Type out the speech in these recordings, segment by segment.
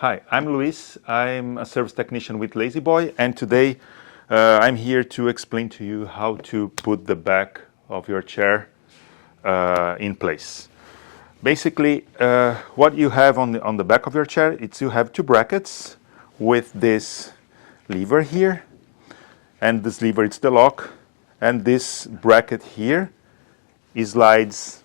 Hi, I'm Luis. I'm a service technician with LazyBoy, and today I'm here to explain to you how to put the back of your chair in place. Basically, what you have on the back of your chair, you have two brackets with this lever here, and this lever it's the lock, and this bracket here slides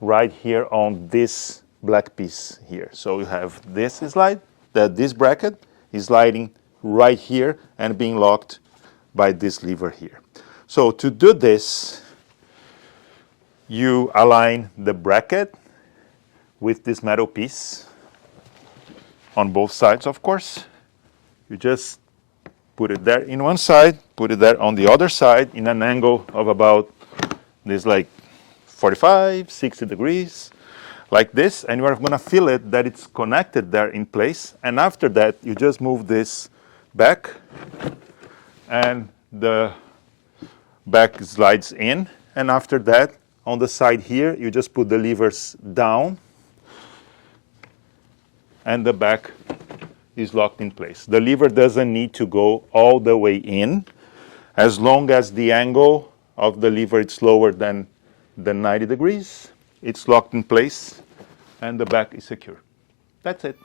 right here on this black piece here. So you have this slide, this bracket is sliding right here and being locked by this lever here. So to do this, you align the bracket with this metal piece on both sides, of course. You just put it there in one side, put it there on the other side in an angle of about this, like 45, 60 degrees, like this, and you are going to feel it that it's connected there in place. And after that, you just move this back, and the back slides in. And after that, on the side here, you just put the levers down, and the back is locked in place. The lever doesn't need to go all the way in, as long as the angle of the lever is lower than 90 degrees. It's locked in place, and the back is secure. That's it.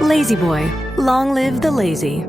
LazyBoy, long live the lazy.